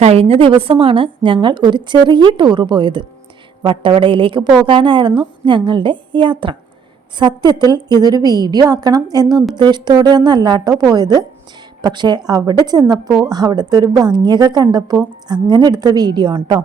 കഴിഞ്ഞ ദിവസമാണ് ഞങ്ങൾ ഒരു ചെറിയ ടൂർ പോയത്. വട്ടവടയിലേക്ക് പോകാനായിരുന്നു ഞങ്ങളുടെ യാത്ര. സത്യത്തിൽ ഇതൊരു വീഡിയോ ആക്കണം എന്ന ഉദ്ദേശത്തോടെ ഒന്നും അല്ലാട്ടോ പോയത്. പക്ഷേ അവിടെ ചെന്നപ്പോൾ അവിടുത്തെ ഒരു ഭംഗിയൊക്കെ കണ്ടപ്പോൾ അങ്ങനെ എടുത്ത വീഡിയോ ആണ് കേട്ടോ.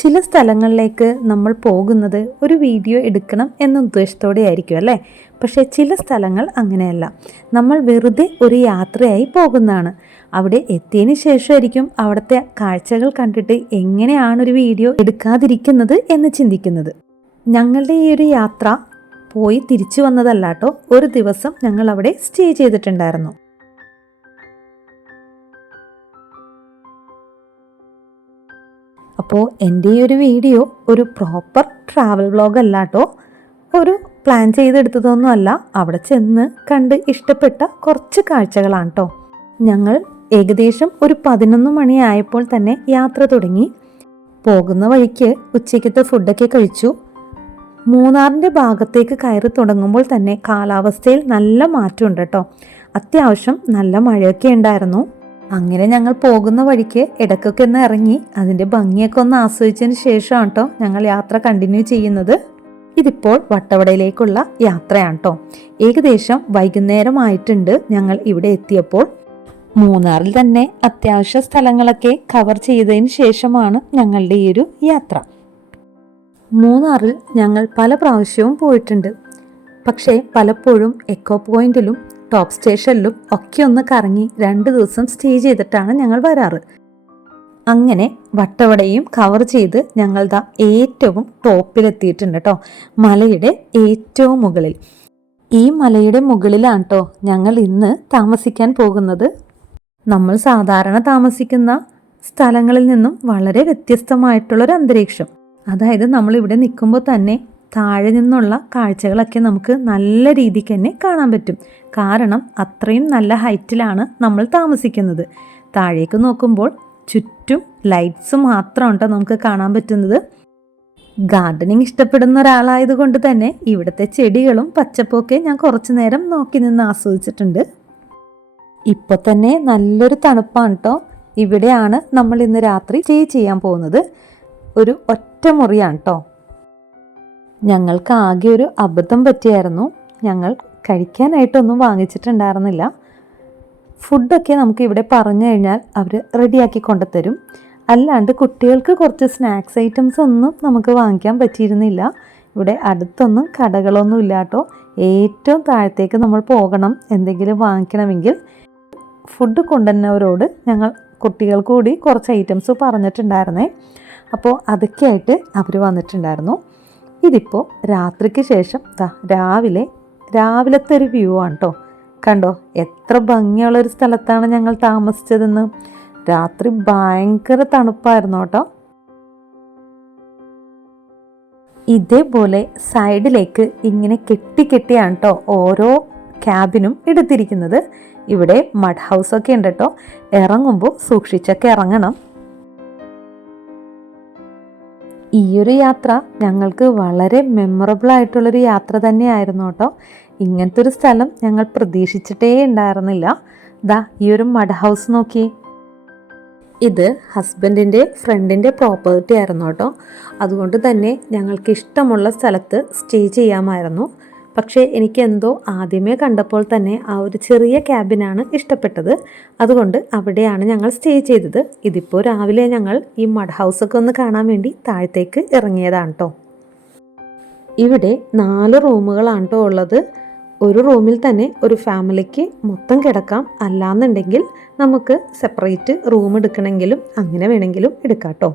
ചില സ്ഥലങ്ങളിലേക്ക് നമ്മൾ പോകുന്നത് ഒരു വീഡിയോ എടുക്കണം എന്ന ഉദ്ദേശത്തോടെ ആയിരിക്കും അല്ലേ. പക്ഷേ ചില സ്ഥലങ്ങൾ അങ്ങനെയല്ല. നമ്മൾ വെറുതെ ഒരു യാത്രയായി പോകുന്നതാണ്. അവിടെ എത്തിയതിന് ശേഷമായിരിക്കും അവിടുത്തെ കാഴ്ചകൾ കണ്ടിട്ട് എങ്ങനെയാണ് ഒരു വീഡിയോ എടുക്കാതിരിക്കുന്നത് എന്ന് ചിന്തിക്കുന്നത്. ഞങ്ങളുടെ ഈ ഒരു യാത്ര പോയി തിരിച്ചു വന്നതല്ല കേട്ടോ. ഒരു ദിവസം ഞങ്ങൾ അവിടെ സ്റ്റേ ചെയ്തിട്ടുണ്ടായിരുന്നു. അപ്പോൾ എൻ്റെ ഈ ഒരു വീഡിയോ ഒരു പ്രോപ്പർ ട്രാവൽ വ്ളോഗ് അല്ല കേട്ടോ. ഒരു പ്ലാൻ ചെയ്തെടുത്തതൊന്നും അല്ല. അവിടെ ചെന്ന് കണ്ട് ഇഷ്ടപ്പെട്ട കുറച്ച് കാഴ്ചകളാണ് കേട്ടോ. ഞങ്ങൾ ഏകദേശം ഒരു 11 മണിയായപ്പോൾ തന്നെ യാത്ര തുടങ്ങി. പോകുന്ന വഴിക്ക് ഉച്ചയ്ക്കത്തെ ഫുഡൊക്കെ കഴിച്ചു. മൂന്നാറിൻ്റെ ഭാഗത്തേക്ക് കയറി തുടങ്ങുമ്പോൾ തന്നെ കാലാവസ്ഥയിൽ നല്ല മാറ്റമുണ്ട് കേട്ടോ. അത്യാവശ്യം നല്ല മഴയൊക്കെ ഉണ്ടായിരുന്നു. അങ്ങനെ ഞങ്ങൾ പോകുന്ന വഴിക്ക് ഇടയ്ക്കൊക്കെ ഒന്ന് ഇറങ്ങി അതിൻ്റെ ഭംഗിയൊക്കെ ഒന്ന് ആസ്വദിച്ചതിന് ശേഷമാണ് കേട്ടോ ഞങ്ങൾ യാത്ര കണ്ടിന്യൂ ചെയ്യുന്നത്. ഇതിപ്പോൾ വട്ടവടയിലേക്കുള്ള യാത്രയാണ് കേട്ടോ. ഏകദേശം വൈകുന്നേരമായിട്ടുണ്ട് ഞങ്ങൾ ഇവിടെ എത്തിയപ്പോൾ. മൂന്നാറിൽ തന്നെ അത്യാവശ്യ സ്ഥലങ്ങളൊക്കെ കവർ ചെയ്തതിന് ശേഷമാണ് ഞങ്ങളുടെ ഈ ഒരു യാത്ര. മൂന്നാറിൽ ഞങ്ങൾ പല പ്രാവശ്യവും പോയിട്ടുണ്ട്. പക്ഷേ പലപ്പോഴും എക്കോ പോയിന്റിലും ടോപ്പ് സ്റ്റേഷനിലും ഒക്കെ ഒന്ന് കറങ്ങി 2 ദിവസം സ്റ്റേ ചെയ്തിട്ടാണ് ഞങ്ങൾ വരാറ്. അങ്ങനെ വട്ടവടയും കവർ ചെയ്ത് ഞങ്ങൾ ഏറ്റവും ടോപ്പിലെത്തിയിട്ടുണ്ട് കേട്ടോ. മലയുടെ ഏറ്റവും മുകളിൽ. ഈ മലയുടെ മുകളിലാണ് കേട്ടോ ഞങ്ങൾ ഇന്ന് താമസിക്കാൻ പോകുന്നത്. നമ്മൾ സാധാരണ താമസിക്കുന്ന സ്ഥലങ്ങളിൽ നിന്നും വളരെ വ്യത്യസ്തമായിട്ടുള്ളൊരു അന്തരീക്ഷം. അതായത് നമ്മളിവിടെ നിൽക്കുമ്പോൾ തന്നെ താഴെ നിന്നുള്ള കാഴ്ചകളൊക്കെ നമുക്ക് നല്ല രീതിക്ക് തന്നെ കാണാൻ പറ്റും. കാരണം അത്രയും നല്ല ഹൈറ്റിലാണ് നമ്മൾ താമസിക്കുന്നത്. താഴേക്ക് നോക്കുമ്പോൾ ചുറ്റും ലൈറ്റ്സ് മാത്രമാണ് നമുക്ക് കാണാൻ പറ്റുന്നത്. ഗാർഡനിങ് ഇഷ്ടപ്പെടുന്ന ഒരാളായതുകൊണ്ട് തന്നെ ഇവിടുത്തെ ചെടികളും പച്ചപ്പൊക്കെ ഞാൻ കുറച്ചു നേരം നോക്കി നിന്ന് ആസ്വദിച്ചിട്ടുണ്ട്. ഇപ്പോൾ തന്നെ നല്ലൊരു തണുപ്പാണ് കേട്ടോ. ഇവിടെയാണ് നമ്മൾ ഇന്ന് രാത്രി സ്റ്റേ ചെയ്യാൻ പോകുന്നത്. ഒരു ഒറ്റ മുറിയാണ് കേട്ടോ. ഞങ്ങൾക്ക് ആകെ ഒരു അബദ്ധം പറ്റിയായിരുന്നു. ഞങ്ങൾ കഴിക്കാനായിട്ടൊന്നും വാങ്ങിച്ചിട്ടുണ്ടായിരുന്നില്ല. ഫുഡൊക്കെ നമുക്ക് ഇവിടെ പറഞ്ഞു കഴിഞ്ഞാൽ അവർ റെഡിയാക്കി കൊണ്ടുതരും. അല്ലാണ്ട് കുട്ടികൾക്ക് കുറച്ച് സ്നാക്സ് ഐറ്റംസ് ഒന്നും നമുക്ക് വാങ്ങിക്കാൻ പറ്റിയിരുന്നില്ല. ഇവിടെ അടുത്തൊന്നും കടകളൊന്നും ഇല്ല കേട്ടോ. ഏറ്റവും താഴത്തേക്ക് നമ്മൾ പോകണം എന്തെങ്കിലും വാങ്ങിക്കണമെങ്കിൽ. ഫുഡ് കൊണ്ടുവന്നവരോട് ഞങ്ങൾ കുട്ടികൾക്ക് കൂടി കുറച്ച് ഐറ്റംസ് പറഞ്ഞിട്ടുണ്ടായിരുന്നേ. അപ്പോൾ അതൊക്കെ ആയിട്ട് അവർ വന്നിട്ടുണ്ടായിരുന്നു. ഇതിപ്പോൾ രാത്രിക്ക് ശേഷം രാവിലത്തെ ഒരു വ്യൂ ആണ് കേട്ടോ. കണ്ടോ എത്ര ഭംഗിയുള്ളൊരു സ്ഥലത്താണ് ഞങ്ങൾ താമസിച്ചതെന്ന്. രാത്രി ഭയങ്കര തണുപ്പായിരുന്നു കേട്ടോ. ഇതേപോലെ സൈഡിലേക്ക് ഇങ്ങനെ കെട്ടിയാണ് കേട്ടോ ഓരോ ക്യാബിനും എടുത്തിരിക്കുന്നത്. ഇവിടെ മഡ് ഹൗസൊക്കെ ഉണ്ട് കേട്ടോ. ഇറങ്ങുമ്പോൾ സൂക്ഷിച്ചൊക്കെ ഇറങ്ങണം. ഈ ഒരു യാത്ര ഞങ്ങൾക്ക് വളരെ മെമ്മറബിൾ ആയിട്ടുള്ളൊരു യാത്ര തന്നെയായിരുന്നു കേട്ടോ. ഇങ്ങനത്തെ ഒരു സ്ഥലം ഞങ്ങൾ പ്രതീക്ഷിച്ചിട്ടേ ഉണ്ടായിരുന്നില്ല. ഈ ഒരു മഡ് ഹൗസ് നോക്കി. ഇത് ഹസ്ബൻഡിൻ്റെ ഫ്രണ്ടിൻ്റെ പ്രോപ്പർട്ടി ആയിരുന്നു കേട്ടോ. അതുകൊണ്ട് തന്നെ ഞങ്ങൾക്ക് ഇഷ്ടമുള്ള സ്ഥലത്ത് സ്റ്റേ ചെയ്യാമായിരുന്നു. പക്ഷേ എനിക്ക് എന്തോ ആദ്യമേ കണ്ടപ്പോൾ തന്നെ ആ ഒരു ചെറിയ ക്യാബിനാണ് ഇഷ്ടപ്പെട്ടത്. അതുകൊണ്ട് അവിടെയാണ് ഞങ്ങൾ സ്റ്റേ ചെയ്തത്. ഇതിപ്പോൾ രാവിലെ ഞങ്ങൾ ഈ മഡ് ഹൗസൊക്കെ ഒന്ന് കാണാൻ വേണ്ടി താഴത്തേക്ക് ഇറങ്ങിയതാണ് കേട്ടോ. ഇവിടെ 4 റൂമുകളാണ് കേട്ടോ ഉള്ളത്. ഒരു റൂമിൽ തന്നെ ഒരു ഫാമിലിക്ക് മൊത്തം കിടക്കാം. അല്ലാന്നുണ്ടെങ്കിൽ നമുക്ക് സെപ്പറേറ്റ് റൂം എടുക്കണമെങ്കിലും അങ്ങനെ വേണമെങ്കിലും എടുക്കാം കേട്ടോ.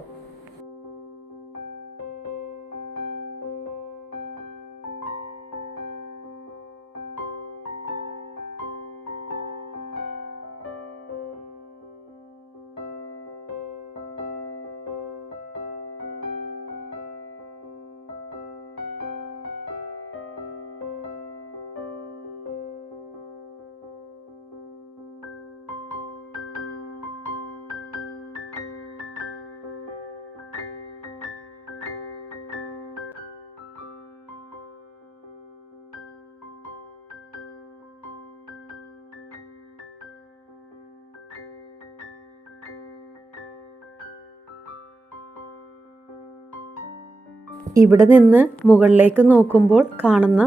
ഇവിടെ നിന്ന് മുകളിലേക്ക് നോക്കുമ്പോൾ കാണുന്ന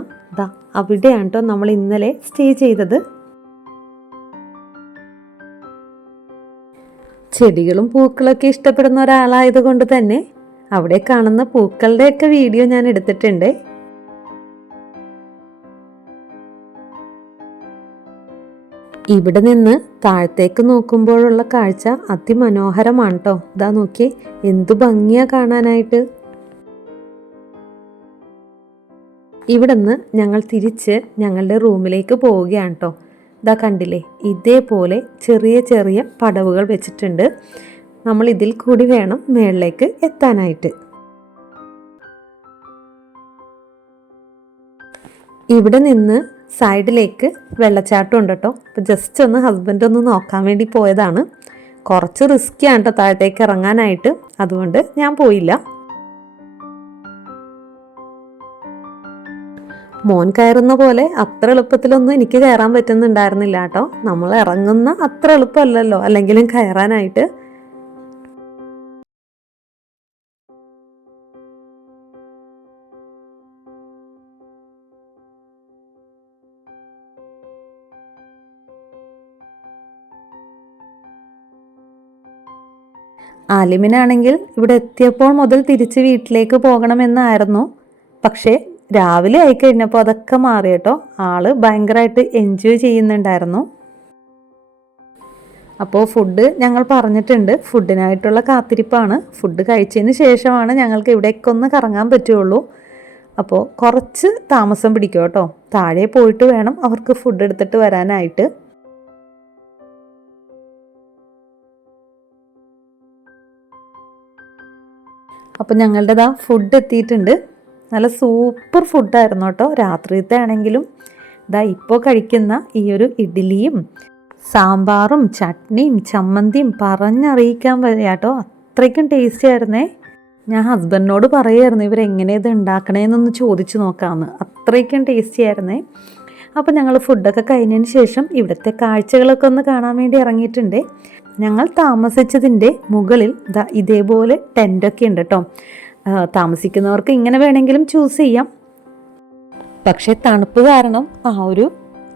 അവിടെയാണ് കേട്ടോ നമ്മൾ ഇന്നലെ സ്റ്റേ ചെയ്തത്. ചെടികളും പൂക്കളൊക്കെ ഇഷ്ടപ്പെടുന്ന ഒരാളായത് കൊണ്ട് തന്നെ അവിടെ കാണുന്ന പൂക്കളുടെയൊക്കെ വീഡിയോ ഞാൻ എടുത്തിട്ടുണ്ട്. ഇവിടെ നിന്ന് താഴത്തേക്ക് നോക്കുമ്പോഴുള്ള കാഴ്ച അതിമനോഹരമാണ് കേട്ടോ. ഇതാ നോക്കിയേ, എന്തു ഭംഗിയാ കാണാനായിട്ട്. ഇവിടുന്ന് ഞങ്ങൾ തിരിച്ച് ഞങ്ങളുടെ റൂമിലേക്ക് പോവുകയാണ് കേട്ടോ. ഇതാ കണ്ടില്ലേ, ഇതേപോലെ ചെറിയ ചെറിയ പടവുകൾ വെച്ചിട്ടുണ്ട്. നമ്മൾ ഇതിൽ കൂടി വേണം മേളിലേക്ക് എത്താനായിട്ട്. ഇവിടെ നിന്ന് സൈഡിലേക്ക് വെള്ളച്ചാട്ടം ഉണ്ട് കേട്ടോ. അപ്പോൾ ജസ്റ്റ് ഒന്ന് ഹസ്ബൻഡ് ഒന്ന് നോക്കാൻ വേണ്ടി പോയതാണ്. കുറച്ച് റിസ്ക്കിയാണ് കേട്ടോ താഴത്തേക്ക് ഇറങ്ങാനായിട്ട്, അതുകൊണ്ട് ഞാൻ പോയില്ല. മോൻ കയറുന്ന പോലെ അത്ര എളുപ്പത്തിലൊന്നും എനിക്ക് കയറാൻ പറ്റുന്നുണ്ടായിരുന്നില്ല കേട്ടോ. നമ്മൾ ഇറങ്ങുന്ന അത്ര എളുപ്പമല്ലല്ലോ അല്ലെങ്കിലും കയറാനായിട്ട്. ആലിമിനാണെങ്കിൽ ഇവിടെ എത്തിയപ്പോൾ മുതൽ തിരിച്ച് വീട്ടിലേക്ക് പോകണമെന്നായിരുന്നു. പക്ഷേ രാവിലെ ആയിക്കഴിഞ്ഞപ്പോൾ അതൊക്കെ മാറി കേട്ടോ. ആള് ഭയങ്കരമായിട്ട് എൻജോയ് ചെയ്യുന്നുണ്ടായിരുന്നു. അപ്പോൾ ഫുഡ് ഞങ്ങൾ പറഞ്ഞിട്ടുണ്ട്, ഫുഡിനായിട്ടുള്ള കാത്തിരിപ്പാണ്. ഫുഡ് കഴിച്ചതിന് ശേഷമാണ് ഞങ്ങൾക്ക് ഇവിടേക്ക് ഒന്ന് കറങ്ങാൻ പറ്റുള്ളൂ. അപ്പോൾ കുറച്ച് താമസം പിടിക്കും കേട്ടോ. താഴെ പോയിട്ട് വേണം അവർക്ക് ഫുഡ് എടുത്തിട്ട് വരാനായിട്ട്. അപ്പോൾ ഞങ്ങളുടെ ഫുഡ് എത്തിയിട്ടുണ്ട്. നല്ല സൂപ്പർ ഫുഡായിരുന്നു കേട്ടോ. രാത്രിയത്തെ ആണെങ്കിലും ഇപ്പോൾ കഴിക്കുന്ന ഈ ഒരു ഇഡ്ഡലിയും സാമ്പാറും ചട്നിയും ചമ്മന്തിയും പറഞ്ഞറിയിക്കാൻ വയ്യ കേട്ടോ. അത്രയ്ക്കും ടേസ്റ്റി ആയിരുന്നേ. ഞാൻ ഹസ്ബൻഡിനോട് പറയുമായിരുന്നു ഇവരെങ്ങനെ ഇത് ഉണ്ടാക്കണേന്നൊന്ന് ചോദിച്ചു നോക്കാമെന്ന്. അത്രയ്ക്കും ടേസ്റ്റി ആയിരുന്നേ. അപ്പോൾ ഞങ്ങൾ ഫുഡൊക്കെ കഴിഞ്ഞതിന് ശേഷം ഇവിടുത്തെ കാഴ്ചകളൊക്കെ ഒന്ന് കാണാൻ വേണ്ടി ഇറങ്ങിയിട്ടുണ്ട്. ഞങ്ങൾ താമസിച്ചതിൻ്റെ മുകളിൽ ഇതേപോലെ ടെൻ്റൊക്കെ ഉണ്ട് കേട്ടോ. താമസിക്കുന്നവർക്ക് ഇങ്ങനെ വേണമെങ്കിലും ചൂസ് ചെയ്യാം. പക്ഷേ തണുപ്പ് കാരണം ആ ഒരു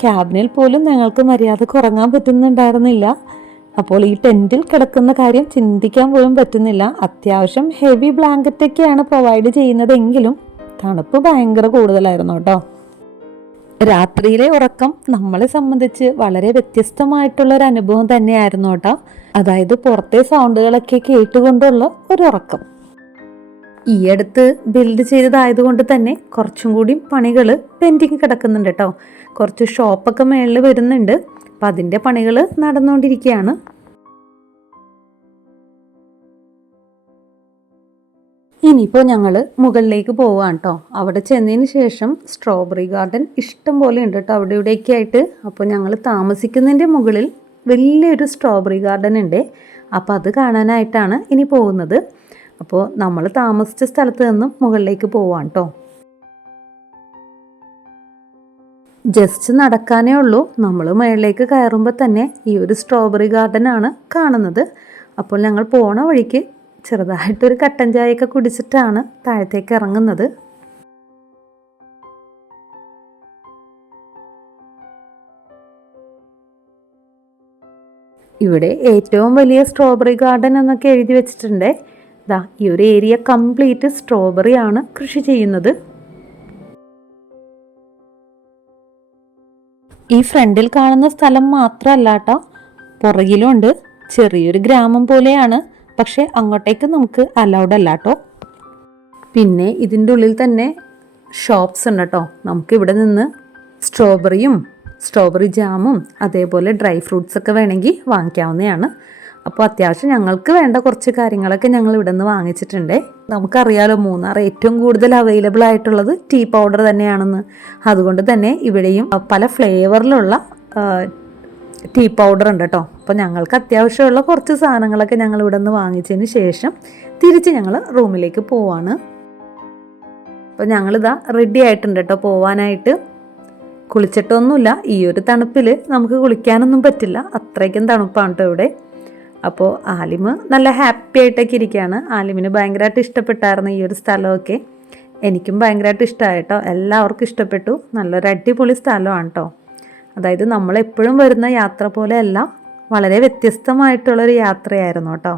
ക്യാബിനിൽ പോലും ഞങ്ങൾക്ക് മര്യാദക്ക് ഉറങ്ങാൻ പറ്റുന്നുണ്ടായിരുന്നില്ല. അപ്പോൾ ഈ ടെൻറ്റിൽ കിടക്കുന്ന കാര്യം ചിന്തിക്കാൻ പോലും പറ്റുന്നില്ല. അത്യാവശ്യം ഹെവി ബ്ലാങ്കറ്റൊക്കെയാണ് പ്രൊവൈഡ് ചെയ്യുന്നതെങ്കിലും തണുപ്പ് ഭയങ്കര കൂടുതലായിരുന്നു കേട്ടോ. രാത്രിയിലെ ഉറക്കം നമ്മളെ സംബന്ധിച്ച് വളരെ വ്യത്യസ്തമായിട്ടുള്ളൊരു അനുഭവം തന്നെയായിരുന്നു കേട്ടോ. അതായത് പുറത്തെ സൗണ്ടുകളൊക്കെ കേട്ടുകൊണ്ടുള്ള ഒരു ഉറക്കം. ഈ അടുത്ത് ബിൽഡ് ചെയ്തതായതുകൊണ്ട് തന്നെ കുറച്ചും കൂടി പണികൾ പെൻഡിങ് കിടക്കുന്നുണ്ട് കേട്ടോ. കുറച്ച് ഷോപ്പൊക്കെ മേളിൽ വരുന്നുണ്ട്. അപ്പം അതിൻ്റെ പണികൾ നടന്നുകൊണ്ടിരിക്കുകയാണ്. ഇനിയിപ്പോൾ ഞങ്ങൾ മുകളിലേക്ക് പോവാണ് കേട്ടോ. അവിടെ ചെന്നതിന് ശേഷം സ്ട്രോബെറി ഗാർഡൻ ഇഷ്ടം പോലെ ഉണ്ട് കേട്ടോ അവിടെ ഇവിടെയൊക്കെ ആയിട്ട്. അപ്പോൾ ഞങ്ങൾ താമസിക്കുന്നതിൻ്റെ മുകളിൽ വലിയൊരു സ്ട്രോബെറി ഗാർഡൻ ഉണ്ട്. അപ്പോൾ അത് കാണാനായിട്ടാണ് ഇനി പോകുന്നത്. അപ്പോൾ നമ്മൾ താമസിച്ച സ്ഥലത്ത് നിന്നും മുകളിലേക്ക് പോവാണ് കേട്ടോ. ജസ്റ്റ് നടക്കാനേ ഉള്ളൂ. നമ്മൾ മുകളിലേക്ക് കയറുമ്പോൾ തന്നെ ഈ ഒരു സ്ട്രോബെറി ഗാർഡനാണ് കാണുന്നത്. അപ്പോൾ ഞങ്ങൾ പോണ വഴിക്ക് ചെറുതായിട്ടൊരു കട്ടൻ ചായയൊക്കെ കുടിച്ചിട്ടാണ് താഴത്തേക്ക് ഇറങ്ങുന്നത്. ഇവിടെ ഏറ്റവും വലിയ സ്ട്രോബെറി ഗാർഡൻ എന്നൊക്കെ എഴുതി വെച്ചിട്ടുണ്ട്. ഈ ഒരു ഏരിയ കംപ്ലീറ്റ് സ്ട്രോബെറി ആണ് കൃഷി ചെയ്യുന്നത്. ഈ ഫ്രണ്ടിൽ കാണുന്ന സ്ഥലം മാത്രമല്ല കേട്ടോ, പുറകിലുണ്ട്. ചെറിയൊരു ഗ്രാമം പോലെയാണ്, പക്ഷെ അങ്ങോട്ടേക്ക് നമുക്ക് അലൗഡ് അല്ല കേട്ടോ. പിന്നെ ഇതിൻ്റെ ഉള്ളിൽ തന്നെ ഷോപ്സ് ഉണ്ട് കേട്ടോ. നമുക്ക് ഇവിടെ നിന്ന് സ്ട്രോബെറി ജാമും അതേപോലെ ഡ്രൈ ഫ്രൂട്ട്സ് ഒക്കെ വേണമെങ്കിൽ വാങ്ങിക്കാവുന്നതാണ്. അപ്പോൾ അത്യാവശ്യം ഞങ്ങൾക്ക് വേണ്ട കുറച്ച് കാര്യങ്ങളൊക്കെ ഞങ്ങൾ ഇവിടെ നിന്ന് വാങ്ങിച്ചിട്ടുണ്ട്. നമുക്കറിയാലോ മൂന്നാർ ഏറ്റവും കൂടുതൽ അവൈലബിൾ ആയിട്ടുള്ളത് ടീ പൗഡർ തന്നെയാണെന്ന്. അതുകൊണ്ട് തന്നെ ഇവിടെയും പല ഫ്ലേവറിലുള്ള ടീ പൗഡർ ഉണ്ട് കേട്ടോ. അപ്പോൾ ഞങ്ങൾക്ക് അത്യാവശ്യമുള്ള കുറച്ച് സാധനങ്ങളൊക്കെ ഞങ്ങൾ ഇവിടെ നിന്ന് വാങ്ങിച്ചതിന് ശേഷം തിരിച്ച് ഞങ്ങൾ റൂമിലേക്ക് പോവാണ്. അപ്പോൾ ഞങ്ങളിതാ റെഡി ആയിട്ടുണ്ട് കേട്ടോ പോവാനായിട്ട്. കുളിച്ചിട്ടൊന്നുമില്ല. ഈ ഒരു തണുപ്പിൽ നമുക്ക് കുളിക്കാനൊന്നും പറ്റില്ല, അത്രയ്ക്കും തണുപ്പാണ് കേട്ടോ ഇവിടെ. അപ്പോൾ ആലിമ് നല്ല ഹാപ്പി ആയിട്ടൊക്കെ ഇരിക്കുകയാണ്. ആലിമിന് ഭയങ്കരമായിട്ട് ഇഷ്ടപ്പെട്ടായിരുന്നു ഈ ഒരു സ്ഥലമൊക്കെ. എനിക്കും ഭയങ്കരമായിട്ട് ഇഷ്ടമായി കേട്ടോ. എല്ലാവർക്കും ഇഷ്ടപ്പെട്ടു. നല്ലൊരു അടിപൊളി സ്ഥലമാണ് കേട്ടോ. അതായത് നമ്മളെപ്പോഴും വരുന്ന യാത്ര പോലെയല്ല, വളരെ വ്യത്യസ്തമായിട്ടുള്ളൊരു യാത്രയായിരുന്നു കേട്ടോ.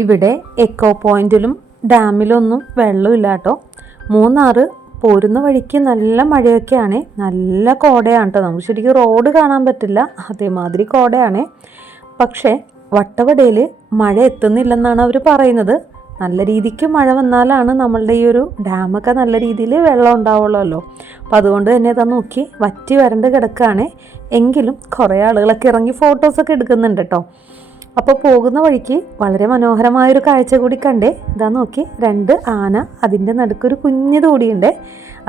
ഇവിടെ എക്കോ പോയിന്റിലും ഡാമിലൊന്നും വെള്ളമില്ല കേട്ടോ. മൂന്നാറ് പോരുന്ന വഴിക്ക് നല്ല മഴയൊക്കെയാണ്, നല്ല കോടയാണ് കേട്ടോ. നമുക്ക് ശരിക്കും റോഡ് കാണാൻ പറ്റില്ല, അതേമാതിരി കോടയാണ്. പക്ഷേ വട്ടവടയിൽ മഴ എത്തുന്നില്ലെന്നാണ് അവർ പറയുന്നത്. നല്ല രീതിക്ക് മഴ വന്നാലാണ് നമ്മളുടെ ഈ ഒരു ഡാമൊക്കെ നല്ല രീതിയിൽ വെള്ളം ഉണ്ടാവുള്ളൂ. അപ്പോൾ അതുകൊണ്ട് തന്നെ ഇതാ നോക്കി വറ്റി വരണ്ട് കിടക്കുകയാണ്. എങ്കിലും കുറേ ആളുകളൊക്കെ ഇറങ്ങി ഫോട്ടോസൊക്കെ എടുക്കുന്നുണ്ട് കേട്ടോ. അപ്പോൾ പോകുന്ന വഴിക്ക് വളരെ മനോഹരമായൊരു കാഴ്ച കൂടി കണ്ടേ. ഇതാ നോക്കി 2 ആന, അതിൻ്റെ നടുക്കൊരു കുഞ്ഞു തോടിയുണ്ട്.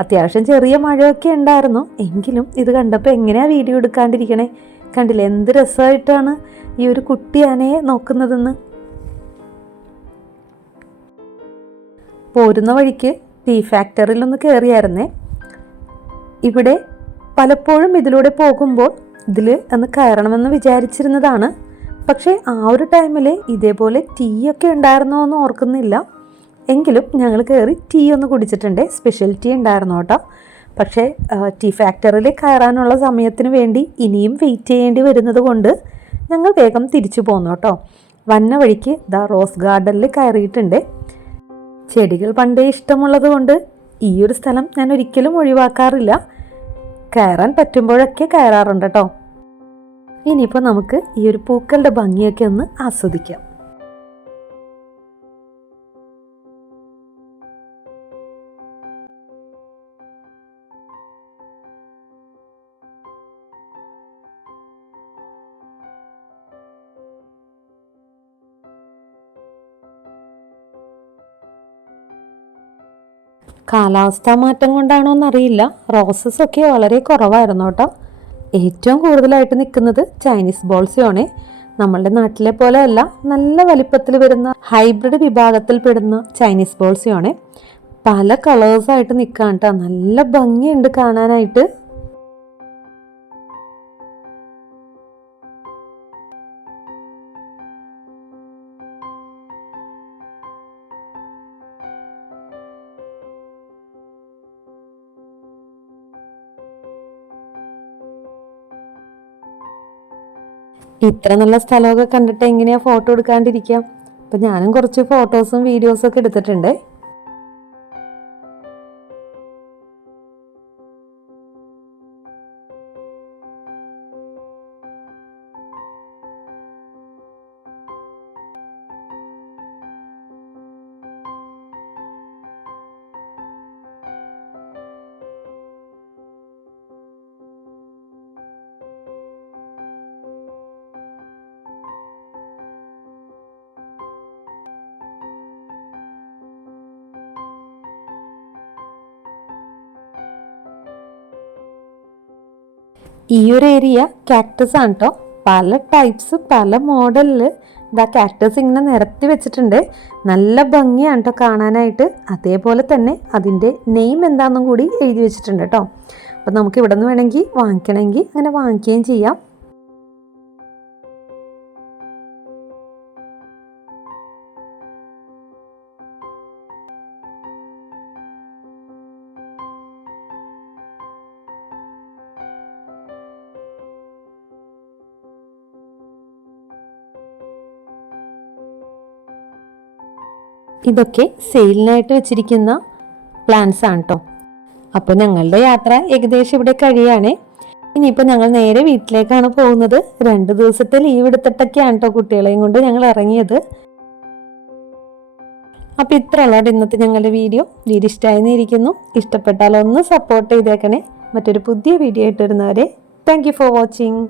അത്യാവശ്യം ചെറിയ മഴയൊക്കെ ഉണ്ടായിരുന്നു, എങ്കിലും ഇത് കണ്ടപ്പോൾ എങ്ങനെയാണ് വീഡിയോ എടുക്കാണ്ടിരിക്കണേ. കണ്ടില്ലേ എന്ത് രസമായിട്ടാണ് ഈ ഒരു കുട്ടി ആനയെ നോക്കുന്നതെന്ന്. പോരുന്ന വഴിക്ക് ടീ ഫാക്ടറിയിലൊന്ന് കയറിയായിരുന്നേ. ഇവിടെ പലപ്പോഴും ഇതിലൂടെ പോകുമ്പോൾ ഇതിൽ ഒന്ന് കയറണമെന്ന് വിചാരിച്ചിരുന്നതാണ്. പക്ഷേ ആ ഒരു ടൈമിൽ ഇതേപോലെ ടീ ഒക്കെ ഉണ്ടായിരുന്നോ എന്ന് ഓർക്കുന്നില്ല. എങ്കിലും ഞങ്ങൾ കയറി ടീ ഒന്ന് കുടിച്ചിട്ടുണ്ട്. സ്പെഷ്യൽ ടീ ഉണ്ടായിരുന്നു കേട്ടോ. പക്ഷേ ടീ ഫാക്ടറിയിൽ കയറാനുള്ള സമയത്തിന് വേണ്ടി ഇനിയും വെയിറ്റ് ചെയ്യേണ്ടി വരുന്നത് കൊണ്ട് ഞങ്ങൾ വേഗം തിരിച്ചു പോന്നു കേട്ടോ. വന്ന വഴിക്ക് റോസ് ഗാർഡനിൽ കയറിയിട്ടുണ്ട്. ചെടികൾ പണ്ടേ ഇഷ്ടമുള്ളത് കൊണ്ട് ഈ ഒരു സ്ഥലം ഞാൻ ഒരിക്കലും ഒഴിവാക്കാറില്ല. കയറാൻ പറ്റുമ്പോഴൊക്കെ കയറാറുണ്ട് കേട്ടോ. ഇനിയിപ്പോൾ നമുക്ക് ഈ ഒരു പൂക്കളുടെ ഭംഗിയൊക്കെ ഒന്ന് ആസ്വദിക്കാം. കാലാവസ്ഥാ മാറ്റം കൊണ്ടാണോ എന്നറിയില്ല, റോസസ് ഒക്കെ വളരെ കുറവായിരുന്നു കേട്ടോ. ഏറ്റവും കൂടുതലായിട്ട് നിൽക്കുന്നത് ചൈനീസ് ബോൾസിയാണ്. നമ്മളുടെ നാട്ടിലെ പോലെയല്ല, നല്ല വലിപ്പത്തിൽ വരുന്ന ഹൈബ്രിഡ് വിഭാഗത്തിൽ പെടുന്ന ചൈനീസ് ബോൾസിയാണ്. പല കളേഴ്സായിട്ട് നിൽക്കാൻ കേട്ടോ. നല്ല ഭംഗിയുണ്ട് കാണാനായിട്ട്. ഇത്ര നല്ല സ്ഥലമൊക്കെ കണ്ടിട്ട് എങ്ങനെയാ ഫോട്ടോ എടുക്കാണ്ടിരിക്കാം. അപ്പം ഞാനും കുറച്ച് ഫോട്ടോസും വീഡിയോസും ഒക്കെ എടുത്തിട്ടുണ്ട്. ഈ ഒരു ഏരിയ കാക്ടസ് ആണ് കേട്ടോ. പല ടൈപ്സ് പല മോഡലിൽ കാക്ടസ് ഇങ്ങനെ നിരത്തി വെച്ചിട്ടുണ്ട്. നല്ല ഭംഗിയാണ് കേട്ടോ കാണാനായിട്ട്. അതേപോലെ തന്നെ അതിൻ്റെ നെയിം എന്താണെന്നും കൂടി എഴുതി വെച്ചിട്ടുണ്ട് കേട്ടോ. അപ്പം നമുക്ക് ഇവിടെ നിന്ന് വേണമെങ്കിൽ വാങ്ങിക്കണമെങ്കിൽ അങ്ങനെ വാങ്ങിക്കുകയും ചെയ്യാം. ഇതൊക്കെ സെയിലിനായിട്ട് വെച്ചിരിക്കുന്ന പ്ലാന്റ്സ് ആണ് കേട്ടോ. അപ്പോൾ ഞങ്ങളുടെ യാത്ര ഏകദേശം ഇവിടെ കഴിയാണ്. ഇനിയിപ്പോൾ ഞങ്ങൾ നേരെ വീട്ടിലേക്കാണ് പോകുന്നത്. 2 ദിവസത്തെ ലീവ് എടുത്തിട്ടൊക്കെയാണ് കേട്ടോ കുട്ടികളെയും കൊണ്ട് ഞങ്ങൾ ഇറങ്ങിയത്. അപ്പോൾ ഇത്രയുള്ള ഇന്നത്തെ ഞങ്ങളുടെ വീഡിയോ ഇഷ്ടമായിരിക്കുന്നു. ഇഷ്ടപ്പെട്ടാൽ ഒന്ന് സപ്പോർട്ട് ചെയ്തേക്കണേ. മറ്റൊരു പുതിയ വീഡിയോ ആയിട്ട് വരുന്നവരെ താങ്ക് യു ഫോർ വാച്ചിങ്.